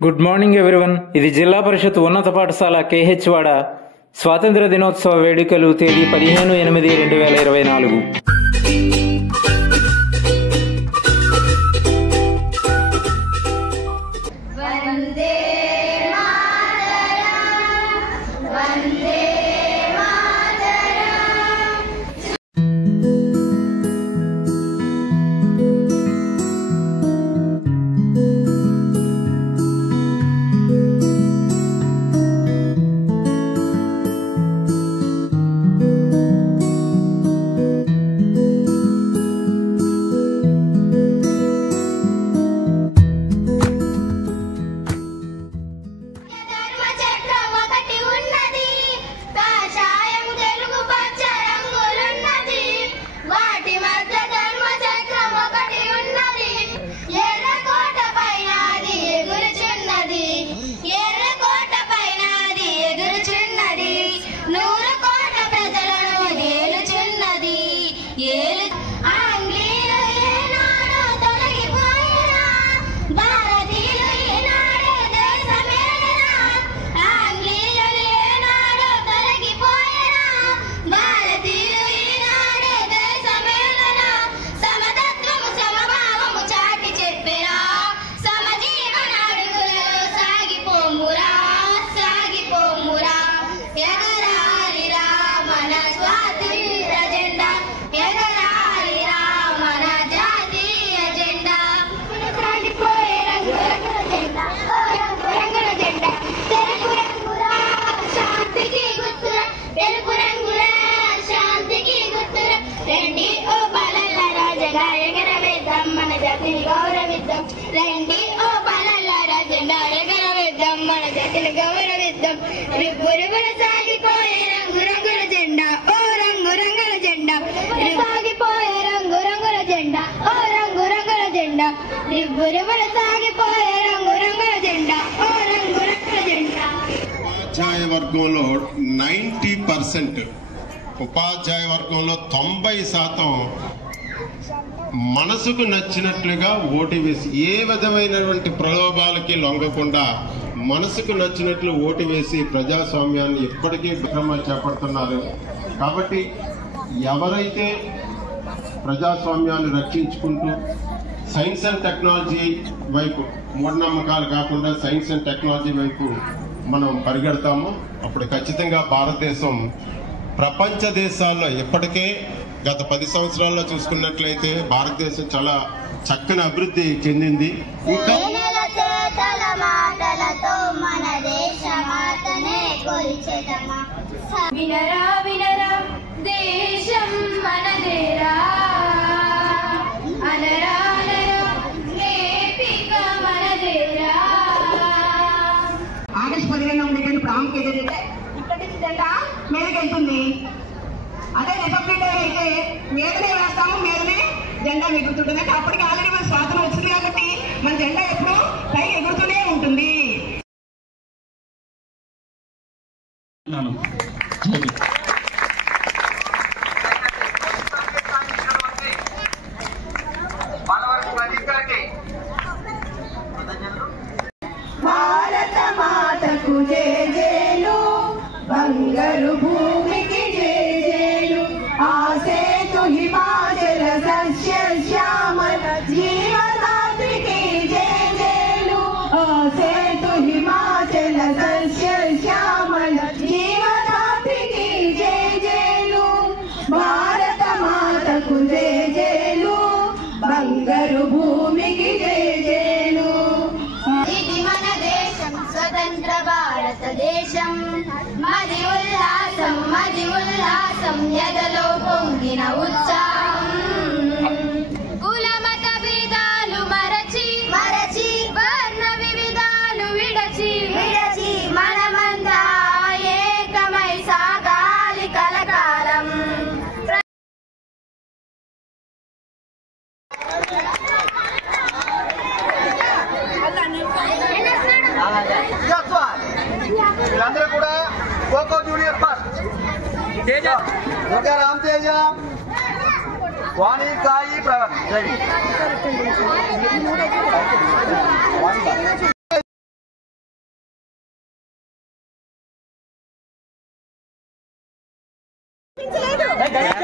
Good morning everyone. ఇది జిల్లా పరిషత్ ఉన్నత పాఠశాల KH వాడ స్వాతంత్ర దినోత్సవ వేడుకలు తేదీ 15/8/2024. రండి ఓ బాలలారా జెండా ఎగరవేద్దాం మన జాతిని గౌరవిద్దాం రిబ్బురిబ్బుల సాగిపోయే రంగురంగుల జెండా ఓ రంగురంగుల జెండా సాగిపోయే రంగురంగుల జెండా ఓ రంగురంగుల జెండా రిబ్బురిబ్బుల సాగిపోయే రంగురంగుల జెండా ఓ రంగురంగుల జెండా. ఉపాధ్యాయ వర్గంలో 90%, ఉపాధ్యాయ వర్గంలో 90% మనసుకు నచ్చినట్లుగా ఓటు వేసి ఏ విధమైనటువంటి ప్రలోభాలకి లొంగకుండా మనసుకు నచ్చినట్లు ఓటు వేసి ప్రజాస్వామ్యాన్ని ఎప్పటికీ విక్రమాలు చేపడుతున్నారు. కాబట్టి ఎవరైతే ప్రజాస్వామ్యాన్ని రక్షించుకుంటూ సైన్స్ అండ్ టెక్నాలజీ వైపు, మూఢనమ్మకాలు కాకుండా సైన్స్ అండ్ టెక్నాలజీ వైపు మనం పరిగెడతామో అప్పుడు ఖచ్చితంగా భారతదేశం ప్రపంచ దేశాల్లో ఇప్పటికే గత 10 సంవత్సరాల్లో చూసుకున్నట్లయితే భారతదేశం చాలా చక్కని అభివృద్ధి చెందింది. వినరా వినరా దేశం మనదేరా, అనరా అనరా నేపిక మనదేరా. ఆగస్టు 15 ఉండే ప్రాముఖ్యత ఏంటంటే ఇక్కడి నుంచి జెండా మీదకి వెళ్తుంది. అదే రిపబ్లిక్ డే అయితే మీదనే వేస్తాము, మీదనే జెండా ఎగురుతుంటుంది. అంటే అప్పటికి ఆల్రెడీ మన స్వాతంత్రం వచ్చింది కాబట్టి మన జెండా ఎప్పుడు పై ఎగురుతూనే ఉంటుంది. భారత మాతకు జయ జయలు, బంగారు భూమికి జయ జయలు, ఆసేతు హిమాచల సస్య శ్యామల జీవదాత్రికి జయ జయలు, ఆసేతు హిమాచల సస్య శ్యామల జీవదాత్రికి జయ జయలు. భారత మాతకు జయ జయలు, బంగారు భూమికి జయ జయలు. ఇది మన దేశం స్వతంత్ర భారతదేశం, మది ఉల్లాసం మది ఉల్లాసం ఎదలో పొంగిన ఉత్సాహం. కుల మత భేదాలు మరచి మరచి, వర్ణ వివిధాలు విడచి విడచి, మనమంతా ఏకమై సాగాలి కలకాలం. వీళ్ళందరూ కూడా ఖోఖో జూనియర్ ఫస్ట్ రామ్ తేజ, వాణి సాయి ప్రవీణ్. లేదు